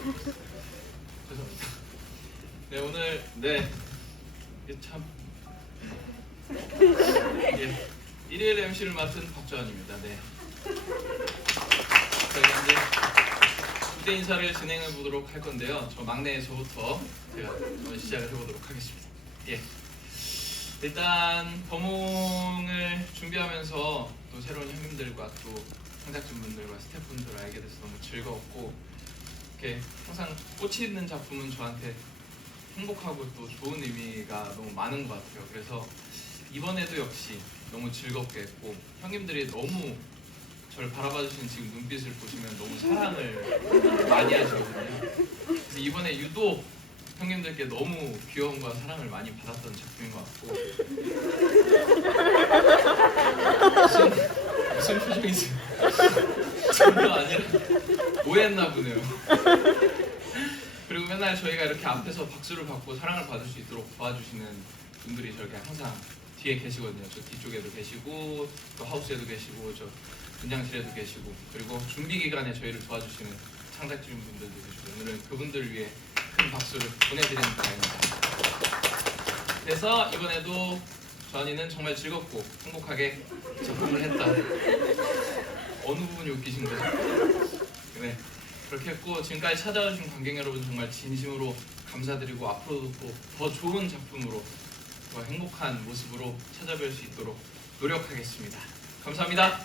죄송합니다. 네 오늘 네 이게 참 예, 일요일 MC를 맡은 박주환입니다. 네. 저희가 이제 무대 인사를 진행해 보도록 할 건데요. 저 막내에서부터 제가 한번 시작을 해보도록 하겠습니다. 예. 일단 범홍을 준비하면서 또 새로운 형님들과 또 창작진 분들과 스태프분들을 알게 돼서 너무 즐거웠고 이렇게 항상 꽂히 있는 작품은 저한테 행복하고 또 좋은 의미가 너무 많은 것 같아요. 그래서 이번에도 역시 너무 즐겁게 했고 형님들이 너무 저를 바라봐 주시는 지금 눈빛을 보시면 너무 사랑을 많이 하시거든요. 그래서 이번에 유독 형님들께 너무 귀여움과 사랑을 많이 받았던 작품인 것 같고 무슨 무슨 표정이세요? 전혀 아니라 오해했나 보네요. 그리고 맨날 저희가 이렇게 앞에서 박수를 받고 사랑을 받을 수 있도록 도와주시는 분들이 저렇게 항상 뒤에 계시거든요. 저 뒤쪽에도 계시고 또 하우스에도 계시고 저 분장실에도 계시고 그리고 준비 기간에 저희를 도와주시는 창작진 분들도 계시고 오늘은 그분들을 위해 큰 박수를 보내드리는 바입니다. 그래서 이번에도 전이는 정말 즐겁고 행복하게 작품을 했다. 어느 부분이 웃기신 거죠? 네. 그렇게 했고 지금까지 찾아주신 관객 여러분 정말 진심으로 감사드리고 앞으로도 또더 좋은 작품으로 더 행복한 모습으로 찾아뵐 수 있도록 노력하겠습니다. 감사합니다.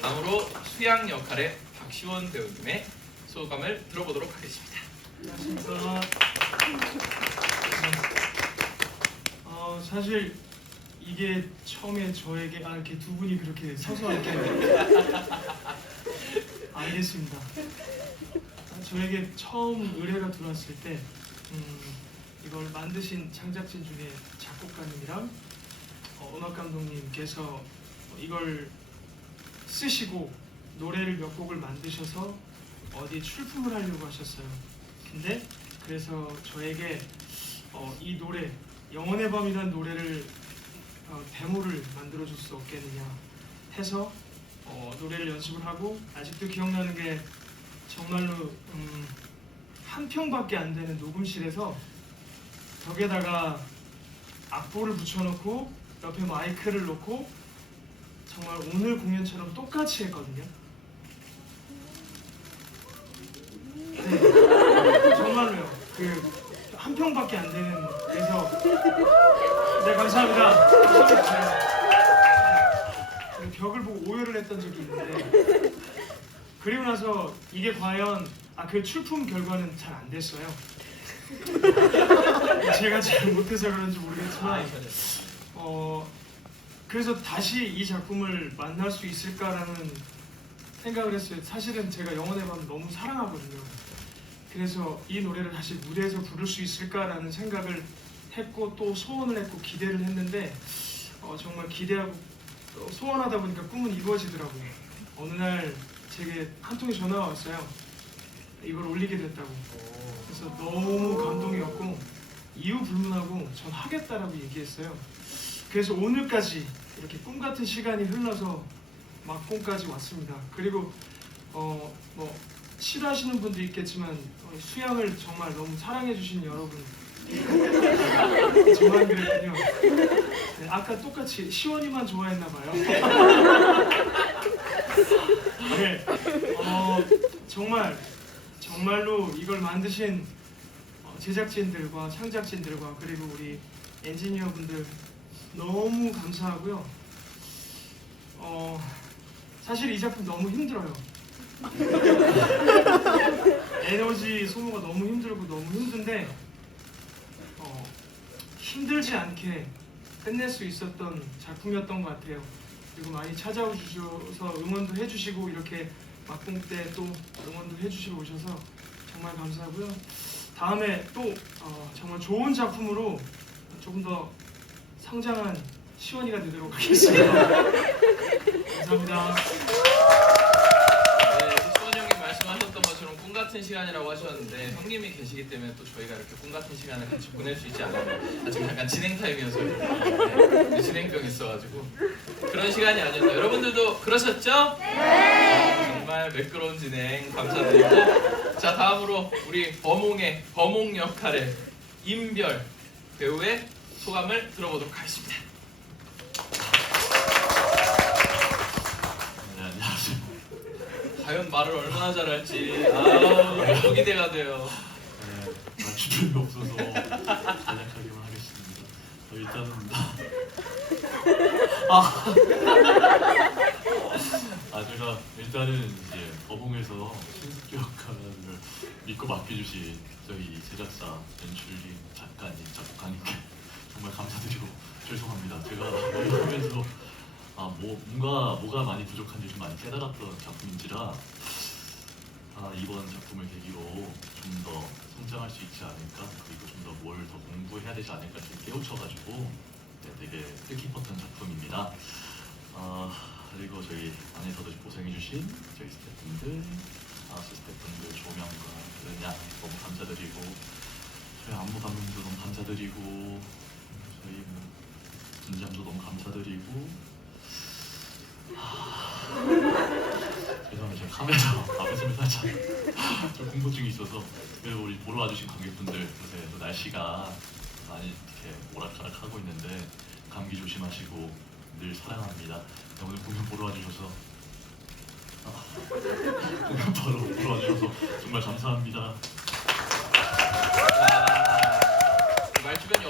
다음으로 수양 역할의 박시원 배우님의 소감을 들어보도록 하겠습니다. 안녕하십니까. 어, 사실 이게 처음에 저에게 아 이렇게 두 분이 그렇게 서서 이렇게 알겠습니다. 아, 저에게 처음 의뢰가 들어왔을 때 음, 이걸 만드신 창작진 중에 작곡가님이랑 어, 음악 감독님께서 이걸 쓰시고 노래를 몇 곡을 만드셔서 어디 출품을 하려고 하셨어요. 근데 그래서 저에게 어, 이 노래 영혼의 밤이라는 노래를 어, 데모를 만들어 줄 수 없겠느냐 해서 어, 노래를 연습을 하고 아직도 기억나는 게 정말로 음, 한 평밖에 안 되는 녹음실에서 벽에다가 악보를 붙여놓고 옆에 마이크를 놓고 정말 오늘 공연처럼 똑같이 했거든요. 네, 정말로요. 그 한 평밖에 안 되는 그래서 네 감사합니다. 네, 벽을 보고 오열을 했던 적이 있는데 그리고 나서 이게 과연 아 그 출품 결과는 잘 안 됐어요. 제가 잘 못해서 그런지 모르겠지만 어 그래서 다시 이 작품을 만날 수 있을까라는 생각을 했어요. 사실은 제가 영혼의 밤 너무 사랑하거든요. 그래서 이 노래를 다시 무대에서 부를 수 있을까라는 생각을 했고 또 소원을 했고 기대를 했는데 어, 정말 기대하고 또 소원하다 보니까 꿈은 이루어지더라고요. 어느 날 제게 한 통의 전화가 왔어요. 이걸 올리게 됐다고. 그래서 너무 감동이었고 이유 불문하고 전 하겠다라고 얘기했어요. 그래서 오늘까지 이렇게 꿈 같은 시간이 흘러서 막공까지 왔습니다. 그리고 어 뭐 싫어하시는 분도 있겠지만 어, 수양을 정말 너무 사랑해 주신 여러분 저만 그랬군요. 네, 아까 똑같이 시원이만 좋아했나 봐요. 네, 어, 정말 정말로 이걸 만드신 어, 제작진들과 창작진들과 그리고 우리 엔지니어분들 너무 감사하고요. 어, 사실 이 작품 너무 힘들어요. 에너지 소모가 너무 힘들고 너무 힘든데 어, 힘들지 않게 끝낼 수 있었던 작품이었던 것 같아요. 그리고 많이 찾아오 주셔서 응원도 해주시고 이렇게 막공 때 또 응원도 해주시고 오셔서 정말 감사하고요. 다음에 또 어, 정말 좋은 작품으로 조금 더 성장한 시원이가 되도록 하겠습니다. 감사합니다. 네, 수원 형이 말씀하셨던 것처럼 꿈 같은 시간이라고 하셨는데 형님이 계시기 때문에 또 저희가 이렇게 꿈 같은 시간을 같이 보낼 수 있지 않았나. 아, 지금 약간 진행 타임이어서 네, 진행병 있어가지고 그런 시간이 아니었나. 여러분들도 그러셨죠? 네. 정말 매끄러운 진행 감사드리고 자 다음으로 우리 범홍의 범홍 역할의 임별 배우의 소감을 들어보도록 하겠습니다. 네, 안녕하세요. 과연 말을 얼마나 잘할지 아우 너무 기대가 돼요. 네, 말 주변이 없어서 간략하게만 하겠습니다. 어, 일단은 아, 아 제가 일단은 이제 거봉에서 신숙기 역할을 믿고 맡겨주신 저희 제작사, 연출님, 작가님, 작곡가님께 정말 감사드리고 죄송합니다. 제가 너무 하면서 아, 뭐 뭔가 뭐가 많이 부족한지 좀 많이 깨달았던 작품인지라 아, 이번 작품을 계기로 좀 더 성장할 수 있지 않을까 그리고 좀 더 뭘 더 공부해야 되지 않을까 좀 깨우쳐가지고 네, 되게 뜻깊었던 작품입니다. 아, 그리고 저희 안에서도 고생해주신 저희 스태프분들, 아스 스태프분들 조명과 그냥 너무 감사드리고 저희 안무 감독님도 너무 감사드리고 저희 뭐 분장도 너무 감사드리고 죄송합니다. 제가 카메라 앞에서 살짝 좀 공포증이 있어서 그리고 우리 보러 와주신 관객분들 요새 또 날씨가 많이 이렇게 오락가락하고 있는데 감기 조심하시고 늘 사랑합니다. 네, 오늘 공연 보러 와주셔서 아, 공연 바로 보러 와주셔서 정말 감사합니다. 아, 말주변이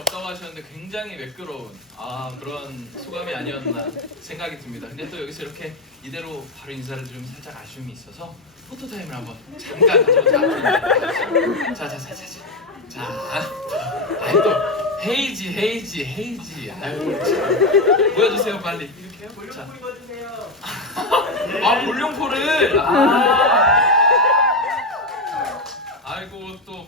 하셨는데 굉장히 매끄러운 아 그런 소감이 아니었나 생각이 듭니다. 근데 또 여기서 이렇게 이대로 바로 인사를 좀 살짝 아쉬움이 있어서 포토 타임을 한번 잠깐 가져보자. 자자자자자. 자, 아이 또 헤이지 헤이지 헤이지. 아유 참. 보여주세요 빨리. 이렇게요? 자. 아 볼륨포를. 아. 아이고 또.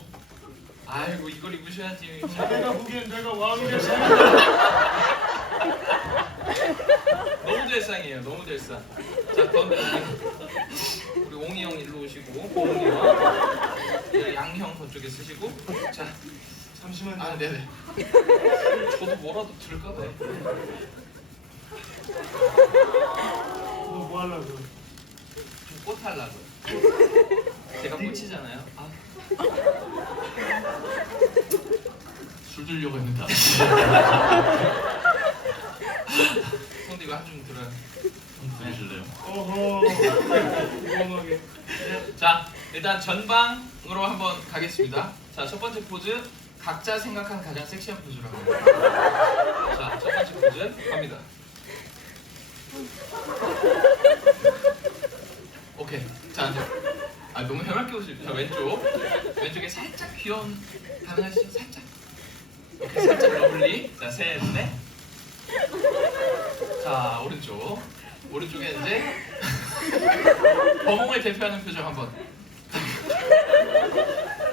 아이고 이걸 입으셔야지. 내가 보기엔 내가 왕이 돼서 너무 잘상이에요. 너무 잘상. 자, 그럼 우리 옹이 형 일로 오시고 옹이 형, 네, 양형 그쪽에 쓰시고. 자, 잠시만요. 아 네네. 저도 뭐라도 들까 봐요. 너뭐 하려고? 꽃 하려고요. 제가 꽃이잖아요. 아, 술 들려고 했는데 안 돼. 근데 이거 한좀 들어요. 한번 들으실래요? 어허. 자, 일단 전방으로 한번 가겠습니다. 자, 첫 번째 포즈 각자 생각한 가장 섹시한 포즈로 합니다. 자, 첫 번째 포즈 갑니다. 오케이. 자, 이제 아 너무 해맑게 오실. 자, 왼쪽. 귀여운 가능하시죠? 살짝. 오케이, 살짝 러블리. 자, 셋, 넷. 자, 오른쪽. 오른쪽에 이제 거몽을 대표하는 표정 한번.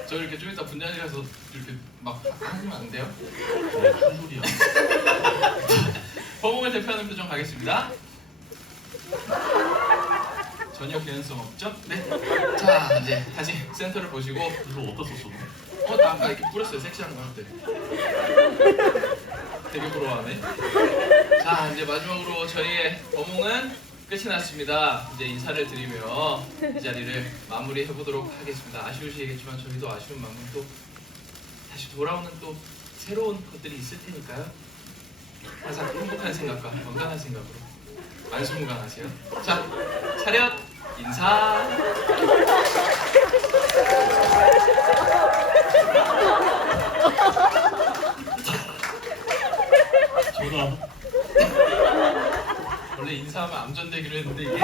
저 이렇게 좀 이따 분장실 가서 이렇게 막 하시면 안 돼요? 네, 큰 소리야. 거몽을 대표하는 표정 가겠습니다. 전혀 개연성 없죠? 네. 자 이제 다시 센터를 보시고 이거 어디다 썼어? 어, 나 아까 이렇게 뿌렸어요. 섹시한 거 할 때. 되게 부러워하네. 자, 이제 마지막으로 저희의 어몽은 끝이 났습니다. 이제 인사를 드리며 이 자리를 마무리해 보도록 하겠습니다. 아쉬우시겠지만 저희도 아쉬운 만큼 또 다시 돌아오는 또 새로운 것들이 있을 테니까요. 항상 행복한 생각과 건강한 생각으로 만수무강하세요. 자, 차렷 인사. 전화. 원래 인사하면 암전되기로 했는데 이게